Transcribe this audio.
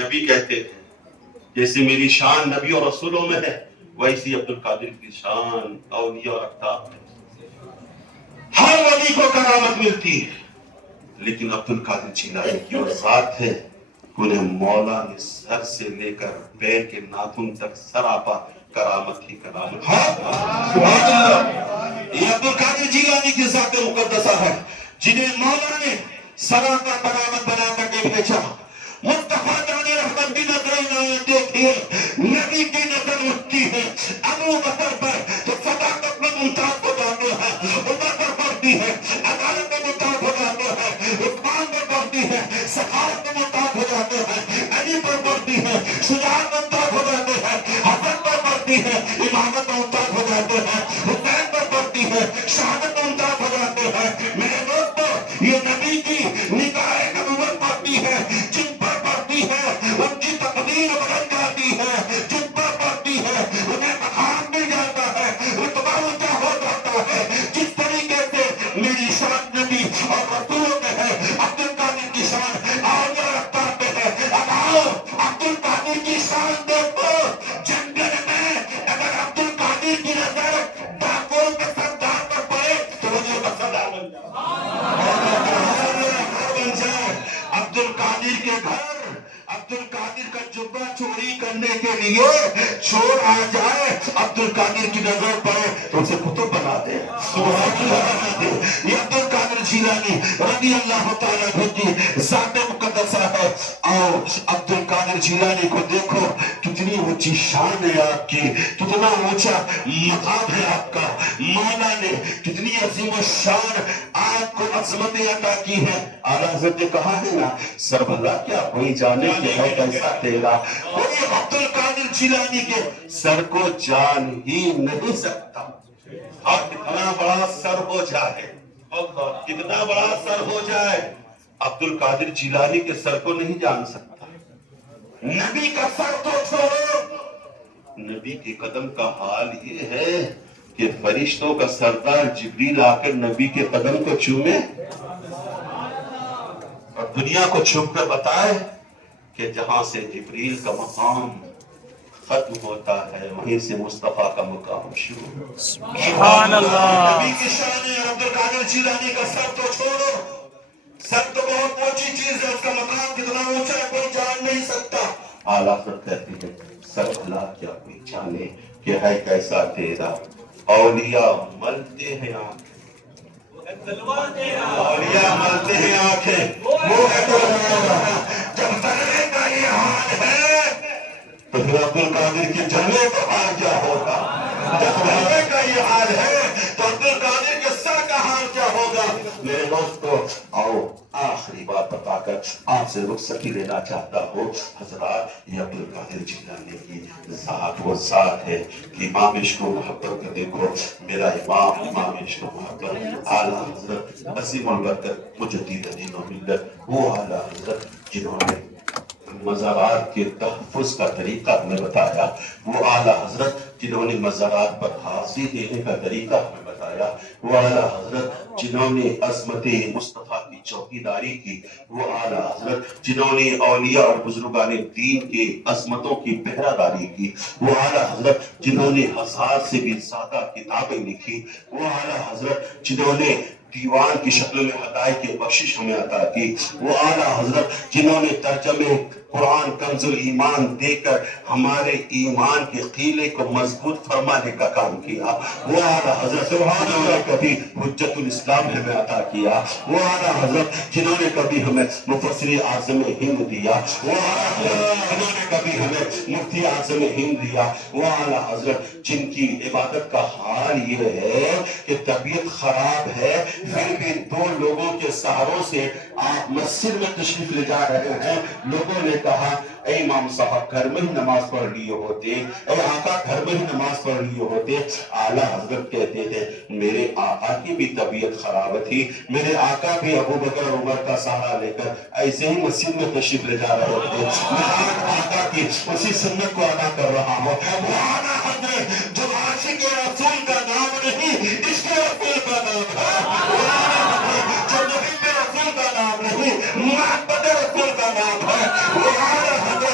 نبی کہتے ہیں جیسے میری شان نبی اور رسولوں میں ہے ویسی عبد القادر کی شان اولیاء اور اقطاب میں. ہر ولی کو کرامت ملتی ہے لیکن عبد القادر جیلانی کی وہ ذات ہے انہیں مولا نے سر سے لے کر پیر کے ناخن تک سراپا کرامت ہی کرامت. سبحان اللہ. یہ عبد القادر جیلانی کی ذات مقدسہ ہے جنہیں مولا نے سراپا کرامت بنا کر کے بھیجا. مصطفیٰ جان رحمت بھی نظر عنایت دیکھی ہے نبی کی نظر اٹھتی ہے ابو بکر پر تو صداقت میں ممتاز ہو جاتے ہیں عمر پر پڑتی ہے عدالت میں ممتاز ہو جاتے ہیں عثمان پر پڑتی ہے سخاوت میں ممتاز ہو جاتے ہیں علی پر پڑتی ہے شجاعت میں ممتاز ہو جاتے ہیں حسن پر پڑتی ہے امامت میں ممتاز ہو جاتے ہیں حسین پر پڑتی ہے شہادت میں ممتاز ہو جاتے ہیں. میرے دوستو یہ نبی کی نگاہ نبوت پڑتی ہے جن پر پڑتی ہے ان کی تقدیر بدل جاتی ہے جن پر پڑتی ہے انہیں مقام مل جاتا ہے رتبہ اونچا ہو جاتا ہے. جس طریقے سے میری شان نبی اور رسولوں میں ہے عبد القادر کی شان اولیاء رفتار پہ ہے. اب آؤ عبد القادر کی شان دیکھو جنگل میں اگر عبد القادر کی نظر ڈاکوں کے سردار پر پڑے تو وہ کا سردار بن جائے. عبد القادر کے گھر عبد القادر کا جبہ چوری کرنے کے لیے چور آ جائے عبد القادر کی نظر پڑے تو اسے کتب بنا دے. سبحان اللہ. یہ عبد القادر جیلانی رضی اللہ تعالیٰ عنہ کی ذات مقدسہ ہے. آؤ عبد القادر جیلانی کو دیکھو کتنی اونچی شان ہے آپ کی کتنا اونچا مقام ہے آپ کا. مولا نے کتنی عظیم الشان آپ کو عظمتیں عطا کی ہے. اعلیٰ حضرت نے کہا ہے نا سر بھلا کیا کوئی جانے کہ ہے کیسا تیرا کوئی عبد القادر جیلانی کے سر کو جان ہی نہیں سکتا. اور کتنا بڑا سر ہو جائے کتنا بڑا سر ہو جائے عبد القادر جیلانی کے سر کو نہیں جان سکتا. نبی کا سر تو چھوڑو نبی کے قدم کا حال یہ ہے کہ فرشتوں کا سردار جبریل آ کر نبی کے قدم کو چومے اور دنیا کو چھپ کر بتائے کہ جہاں سے جبریل کا مقام ختم ہوتا ہے وہیں سے مصطفیٰ کا مقام شروع. سبحان اللہ. نبی کی شان ہے. عبد القادر جیلانی کا سر تو چھوڑو سر تو بہت اونچی چیز ہے اس کا مقام کتنا اونچا ہے کوئی جان نہیں سکتا. اعلیٰ حضرت کہتے ہیں سر بھلا کیا کوئی جانے کہ ہے کیسا تیرا. اولیاء ملتے ہیں آنکھیں اولیاء ملتے ہیں آنکھیں وہ ہے تو جب ذرے کا یہ حال ہے تو پھر عبد القادر کی جنگوں کا حال کیا ہوگا. جب ذرے کا یہ حال ہے تو عبد القادر کے سر کا حال کیا ہوگا. میرے دوستو آؤ آخری بات بتا کر آپ سے رخصتی لینا چاہتا ہوں. حضرات یہ عبد القادر جیلانی کی ذات وہ ذات ہے کہ امام عشق و محبت کا دیکھو میرا امام عشق و محبت اعلیٰ حضرت عظیم البرکت مجدد دین و ملت وہ اعلیٰ حضرت جنہوں نے مزارات کے تحفظ کا طریقہ ہمیں بتایا. وہ اعلیٰ حضرت جنہوں نے مزارات پر حاضری دینے کا طریقہ ہمیں بتایا. وہ اعلیٰ حضرت جنہوں نے عظمت مصطفیٰ کی چوکیداری کی. وہ اعلیٰ حضرت جنہوں نے اولیاء اور بزرگان دین کے عظمتوں کی پہرہ داری کی. وہ اعلیٰ حضرت جنہوں نے 1000 سے بھی زیادہ کتابیں لکھی. وہ اعلیٰ حضرت جنہوں نے دیوان کی شکل میں ہدایت کی بخشش ہمیں عطا کی. وہ اعلیٰ حضرت جنہوں نے ترجمے قرآن کنز الایمان دے کر ہمارے ایمان کے قلعے کو مضبوط فرمانے کا کام کیا. وہ اعلیٰ حضرت سبحان اللہ کبھی حجت الاسلام ہمیں عطا کیا. وہ اعلیٰ حضرت جنہوں نے کبھی ہمیں مفسر اعظم ہند دیا. وہ اعلیٰ حضرت جنہوں نے کبھی ہمیں مفتی اعظم ہند دیا. وہ اعلیٰ حضرت جن کی عبادت کا حال یہ ہے کہ طبیعت خراب ہے پھر بھی 2 لوگوں کے سہاروں سے آپ مسجد میں تشریف لے جا رہے ہیں. لوگوں نے کہا اے امام صاحب گھر میں ہی نماز پڑھ لیے ہوتے اے آقا گھر میں ہی نماز پڑھ لیے ہوتے. اعلیٰ حضرت کہتے تھے میرے آقا کی بھی طبیعت خراب تھی میرے آقا بھی ابو بکر اور عمر کا سہارا لے کر ایسے ہی مسجد میں تشریف لے جا رہے ہوتے. میں آقا کی اسی سنت کو ادا کر رہا ہوں. وہ اعلیٰ حضرت جو عاشق رسول کا نام نہیں عشق رسول کا نام ہے جو نبی رسول کا نام نہیں محبت رسول کا نام ہے. وہ اعلیٰ حضرت